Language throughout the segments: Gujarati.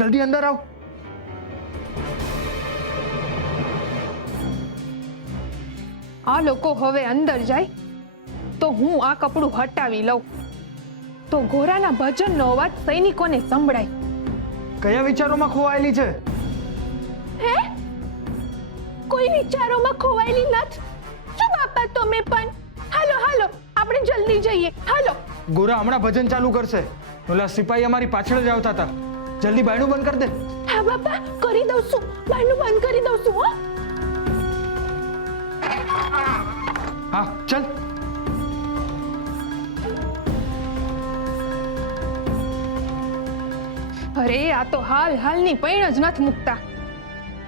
જલ્દી અંદર આવ. આ લોકો હવે અંદર જાય તો હું આ કપડું હટાવી લઉં તો ઘોડાના ભજનનો અવાજ સૈનિકોને સંભળાય. કયા વિચારોમાં ખોવાયેલી છે? હે? કોઈ વિચારોમાં ખોવાયેલી નથી. શું બાપા તમે પણ? હાલો હાલો આપણે જલ્દી જઈએ. હાલો. ગોરા હમણાં ભજન ચાલુ કરશે. ઓલા સિપાહી અમારી પાછળ જ આવતા હતા. જલ્દી બાયણું બંધ કરી દે. હા બાપા કરી દઉં છું. બાયણું બંધ કરી દઉં છું. હો. હા ચલ. અરે આ તો હાલ હાલની પૈણ જ નથી મૂકતા.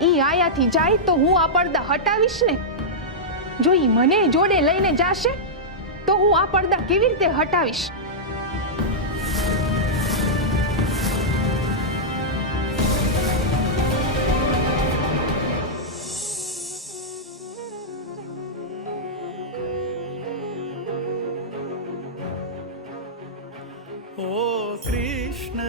ઈ આયાથી જાય તો હું આ પડદા હટાવીશ ને. જો ઈ મને જોડે લઈને જાશે તો હું આ પડદા કેવી રીતે હટાવીશ? ओ कृष्ण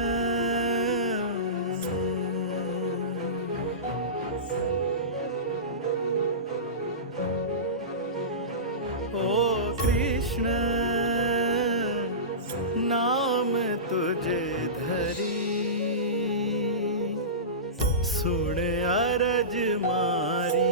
ओ कृष्ण नाम तुझे धरी सुन अरज मारी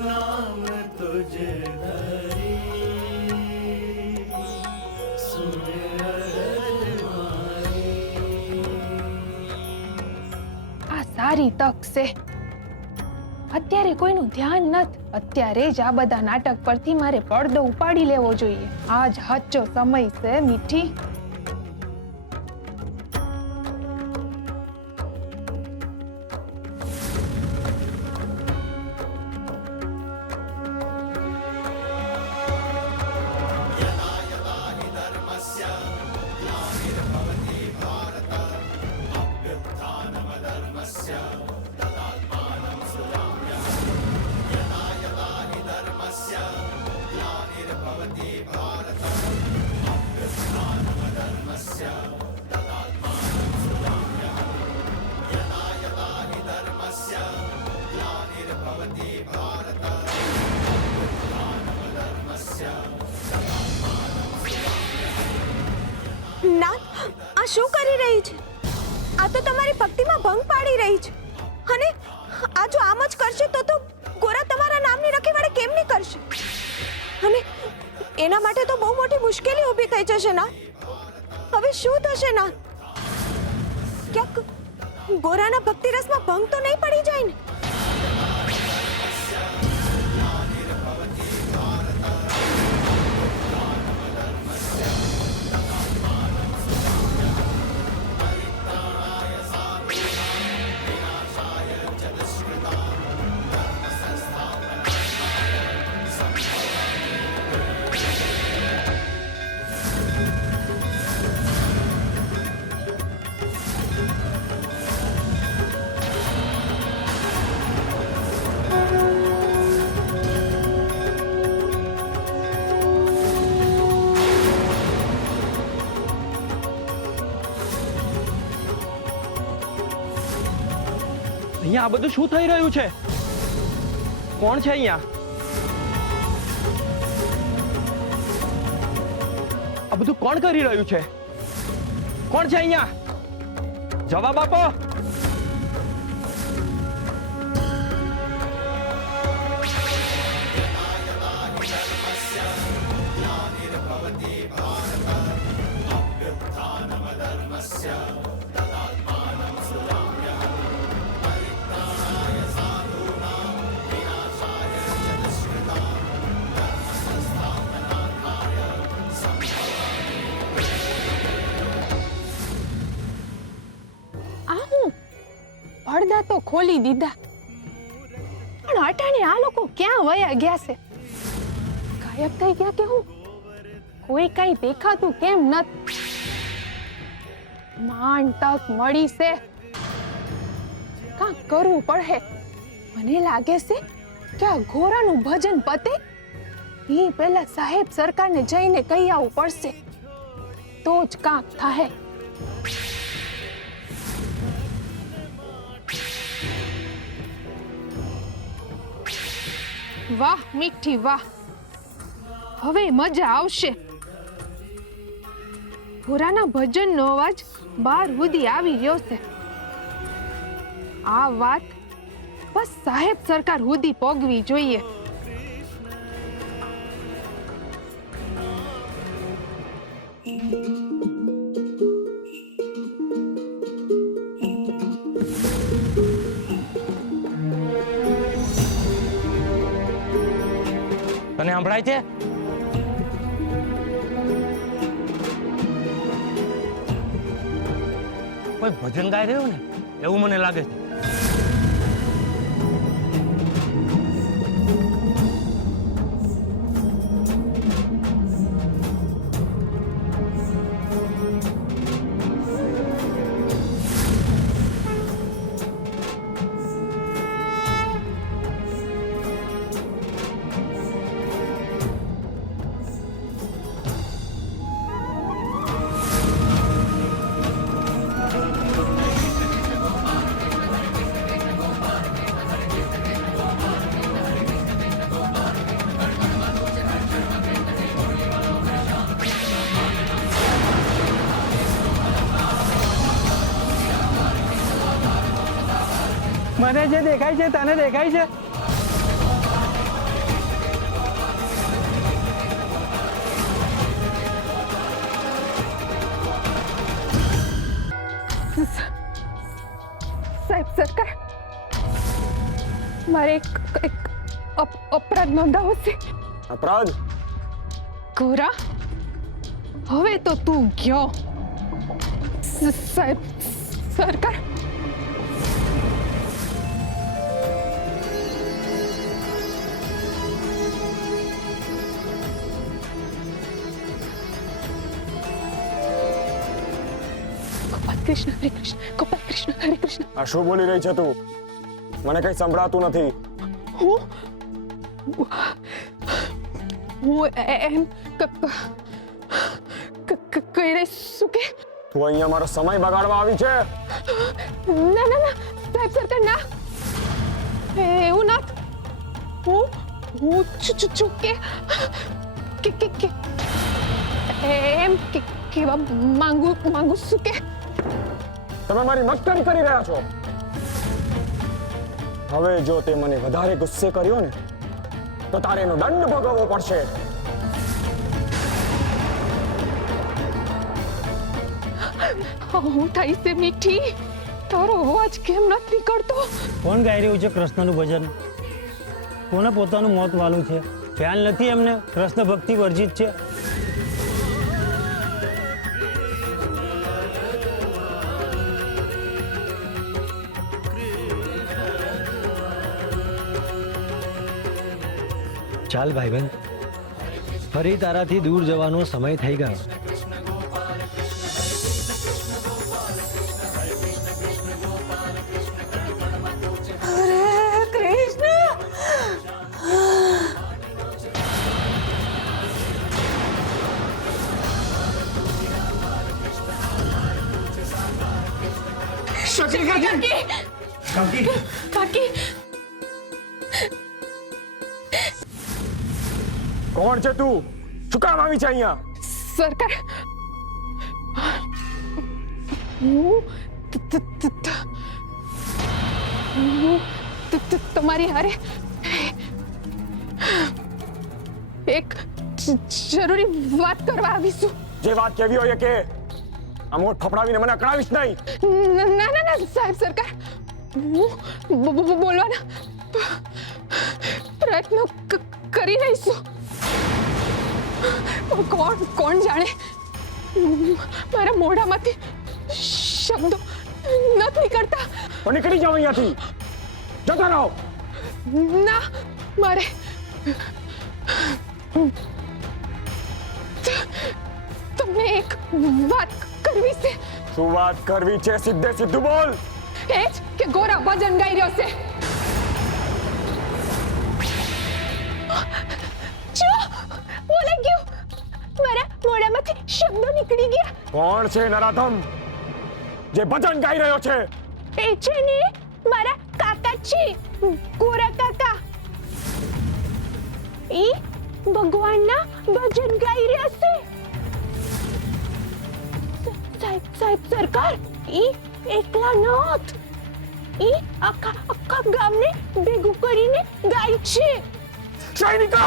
नाम तुझे धरी सुन अरज मारी। આ સારી તક છે. અત્યારે કોઈનું ધ્યાન નથી. અત્યારે જ આ બધા નાટક પરથી મારે પડદો ઉપાડી લેવો જોઈએ. આજ સાચો સમય છે મીઠી. નાથ, આ શું કરી રહી છે? આ તો તમારી ભક્તિમાં ભંગ પાડી રહી છે. અને આ જો આમ જ કરશે તો ગોરા તમારા નામની રખેવાળી કેમ નહીં કરશે? અને એના માટે તો બહુ મોટી મુશ્કેલી ઊભી થઈ જશે નાથ. હવે શું થશે નાથ? ક્યાંક ગોરાના ભક્તિ રસમાં ભંગ તો નહીં પડી જાય ને? અહીંયા આ બધું શું થઈ રહ્યું છે? કોણ છે અહીંયા? આ બધું કોણ કરી રહ્યું છે? કોણ છે અહીંયા? જવાબ આપો. ખોલી દીધા. પણ અટાણે આ લોકો ક્યાં વયા ગયા છે? ગાયબ થઈ ગયા કે હું? કોઈ કઈ દેખાતું કેમ નથી? માંડ તક મળી છે. કાંક કરવું પડે. મને લાગે છે કે આ ઘોરાનું ભજન પતે એ પહેલા સાહેબ સરકારને જઈને કહી આવવું પડશે, તો જ કાંક થાય. વાહ મીઠી વાહ, હવે મજા આવશે. ઘોરાના ભજનનો અવાજ બહાર સુધી આવી રહ્યો છે. આ વાત બસ સાહેબ સરકાર સુધી પોગવી જોઈએ. તને સંભળાય છે? કોઈ ભજન ગાઈ રહ્યું ને એવું મને લાગે છે. મને જે દેખાય છે તને દેખાય છે? સાહેબ સરકાર, મારે એક અપરાધ નોંધાવો છે. અપરાધ? ઘોરા, હવે તો તું ગયો. સાહેબ સરકાર, કૃષ્ણ હરે કૃષ્ણ, ગોપાલ કૃષ્ણ હરે કૃષ્ણ. આ શું બોલી રહી છે તું? મને કઈ સંભળાતું નથી. હું એમ કહી રહી છું કે તું અહીંયા મારો સમય બગાડવા આવી છે. ના ના ના સાહેબ સરકાર, ના, એવું ના. હું છું કે એમ કેવા માંગુ છું કે તમે મારી મસ્કરી કરી રહ્યા છો. હવે જો તે મને વધારે ગુસ્સે કર્યો ને તો તારે એનો દંડ ભોગવવો પડશે. હું થઈ છે મીઠી, તારો અવાજ કેમ નથી નીકળતો? કોણ ગાઈ રહ્યું છે કૃષ્ણનું ભજન? કોને પોતાનું મોત વાલું છે? ખ્યાલ નથી એમને કૃષ્ણ ભક્તિ વર્જિત છે? ચાલ ભાઈબંધ, ફરી તારાથી દૂર જવાનો સમય થઈ ગયો. કાકી, કોણ છે તું? શું કામ આવી છે અહીંયા? સરકાર, હું તમારી હારે એક જરૂરી વાત કરવા આવીશું. જે વાત કેવી હોય કે આ મોઢ ફફડાવીને મને અકળાવીશ નહીં. ના ના ના સાહેબ સરકાર, હું બોલવાના પ્રયત્નો કરી રહી છું. કોણ જાણે મારા મોઢામાંથી શબ્દો નથી નીકળતા. તો નીકળી જાઓ અહીંયાથી. જતા રહો. ના મારે તમને એક વાત કરવી છે. શું વાત કરવી છે? સીધે સીધું બોલ. એ જ કે ગોરા ભજન ગાઈ રહ્યો છે. જો બોલે ગયું, મારા મોઢામાંથી શબ્દો નીકળી ગયા. કોણ છે નરાધમ જે ભજન ગાઈ રહ્યો છે? એ છે ને મારા કાકા છે, ગોરા કાકા. ઈ ભગવાનના ભજન ગાઈ રહ્યા છે. સાહેબ સરકાર, ઈ એકલા નહોત, ઈ આખા ગામને ભેગું કરીને ગાય છે. સૈનિકો,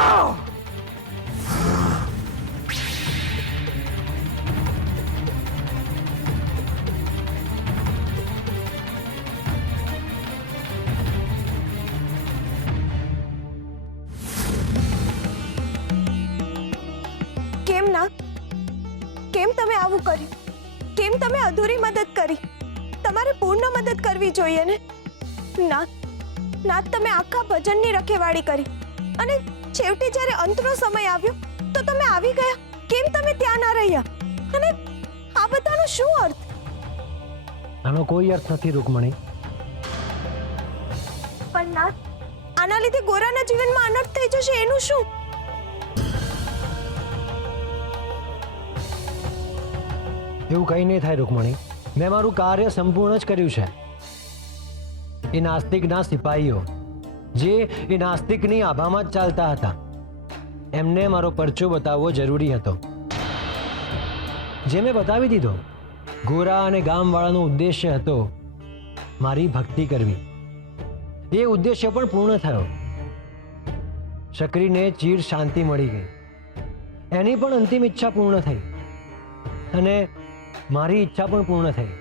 કેમ ના? કેમ તમે આવું કર્યું? કેમ તમે અધૂરી મદદ કરી? તમારે પૂર્ણ મદદ કરવી જોઈએ ને. ના ના, તમે આખા ભજનની રખેવાળી કરી અને છેવટે જ્યારે અંતનો સમય આવ્યો તો તમે આવી ગયા. કેમ તમે ત્યાં ના રહ્યા? અને આ બધાનો શું અર્થ? આનો કોઈ અર્થ નથી રૂકમણી. પણ ના, આના લીધે ગોરાના જીવનમાં અનર્થ થઈ જશે એનું શું? એવું કંઈ નહીં થાય રૂકમણી. મેં મારું કાર્ય સંપૂર્ણ જ કર્યું છે. એ નાસ્તિકના સિપાહીઓ જે એ નાસ્તિકની આભામાં જ ચાલતા હતા, એમને મારો પરચો બતાવવો જરૂરી હતો, જે મેં બતાવી દીધો. ગોરા અને ગામવાળાનો ઉદ્દેશ્ય હતો મારી ભક્તિ કરવી. એ ઉદ્દેશ્ય પણ પૂર્ણ થયો. શકરીને ચીર શાંતિ મળી ગઈ, એની પણ અંતિમ ઈચ્છા પૂર્ણ થઈ અને મારી ઈચ્છા પણ પૂર્ણ થઈ.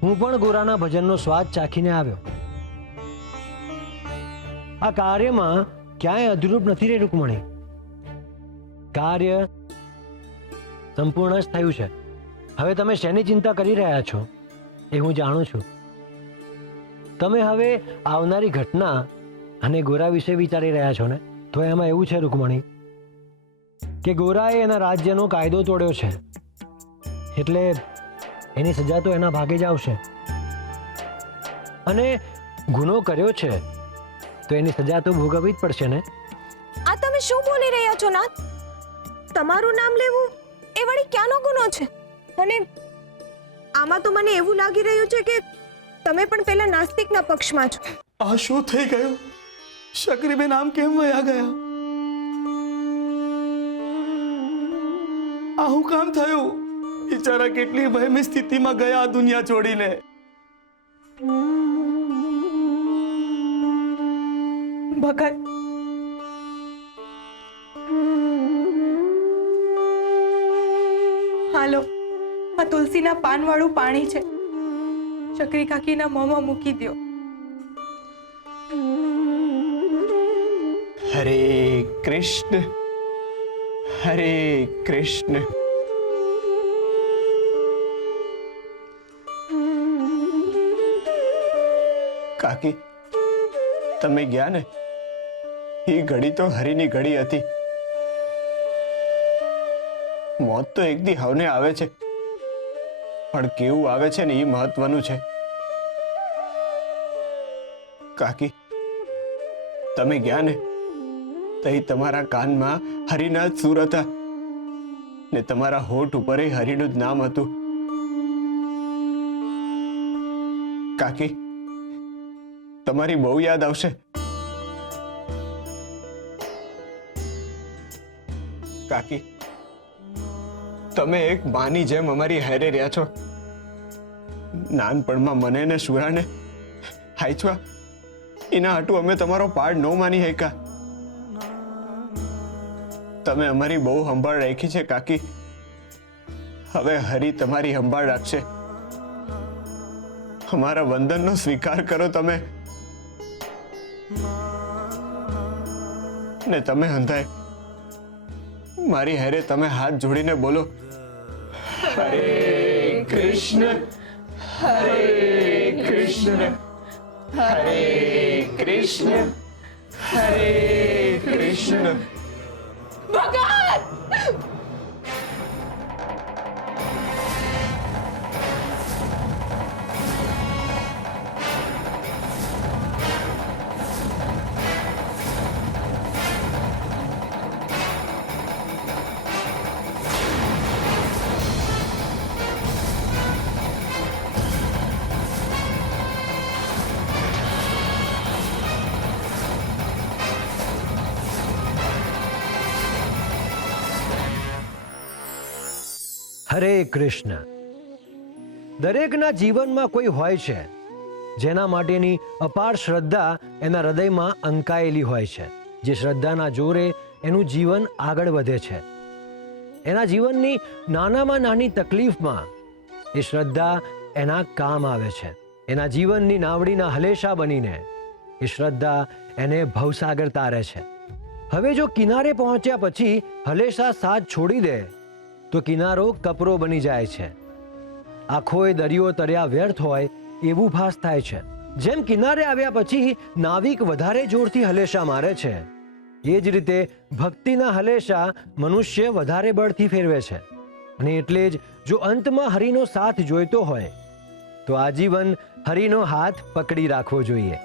હું પણ ગોરાના ભજનનો સ્વાદ ચાખીને આવ્યો. આ કાર્યમાં ક્યાંય અધૂરું નથી રે રૂકમણી. કાર્ય સંપૂર્ણ જ થયું છે. હવે તમે શેની ચિંતા કરી રહ્યા છો એ હું જાણું છું. તમે હવે આવનારી ઘટના અને ગોરા વિશે વિચારી રહ્યા છો ને? તો એમાં એવું છે રૂકમણી કે ગોરાએ એના રાજ્યનો કાયદો તોડ્યો છે, એટલે એની સજા તો એના ભાગે જ આવશે. અને ગુનો કર્યો છે તો એની સજા તો ભોગવવી જ પડશે ને. આ તમે શું બોલી રહ્યા છો નાથ? તમારું નામ લેવું એ વળી ક્યાંનો ગુનો છે? અને આમાં તો મને એવું લાગી રહ્યું છે કે તમે પણ પેલા નાસ્તિકના પક્ષમાં છો. આ શું થઈ ગયું? શકરીબેન આમ કેમ વયા ગયા? આ હું કામ થયું? બિચારા કેટલી વહેમી સ્થિતિમાં ગયા આ દુનિયા છોડીને. ભગત, હાલો, આ તુલસીના પાનવાળું પાણી છે, શકરી કાકીના મોંમાં મૂકી દો. હરે કૃષ્ણ, હરે કૃષ્ણ. કાકી, તમે ગયા ને, એ ઘડી તો હરીની ઘડી હતી. મોત તો એક દી હવને આવે છે, પણ કેવું આવે છે ને એ મહત્વનું છે. કાકી, તમે ગયા ને તઈ તમારા કાનમાં હરિના જ સૂર હતા ને તમારા હોઠ ઉપર હરિનું જ નામ હતું. કાકી, તમારી બહુ યાદ આવશે. કાકી, તમે એક માની જેમ અમારી હારે રહ્યા છો. નાનપણમાં મને ને શુરાને હાઈચવા એના હાટું અમે તમારો પાડ ન માની શક્યા. તમે અમારી બહુ સંભાળ રાખી છે કાકી. હવે હરી તમારી સંભાળ રાખશે. અમારા વંદનનો સ્વીકાર કરો તમે. ને તમે હંધાય મારી હારે તમે હાથ જોડીને બોલો, હરે કૃષ્ણ હરે કૃષ્ણ હરે કૃષ્ણ હરે કૃષ્ણ. હરે કૃષ્ણ. દરેકના જીવનમાં કોઈ હોય છે જેના માટેની અપાર શ્રદ્ધા એના હૃદયમાં અંકાયેલી હોય છે, જે શ્રદ્ધાના જોરે એનું જીવન આગળ વધે છે. એના જીવનની નાનામાં નાની તકલીફમાં એ શ્રદ્ધા એના કામ આવે છે. એના જીવનની નાવડીના હલેશા બનીને એ શ્રદ્ધા એને ભવસાગર તારે છે. હવે જો કિનારે પહોંચ્યા પછી હલેશા સાથ છોડી દે તો કિનારો કપરો બની જાય છે. આખોય દરિયો તર્યા વ્યર્થ હોય એવું ભાસ થાય છે. જેમ કિનારે આવ્યા પછી નાવિક વધારે જોરથી હલેશા મારે છે, એ જ રીતે ભક્તિના હલેશા મનુષ્ય વધારે બળથી ફેરવે છે. અને એટલે જ જો અંતમાં હરિનો સાથ જોઈતો હોય તો આજીવન હરિનો હાથ પકડી રાખવો જોઈએ.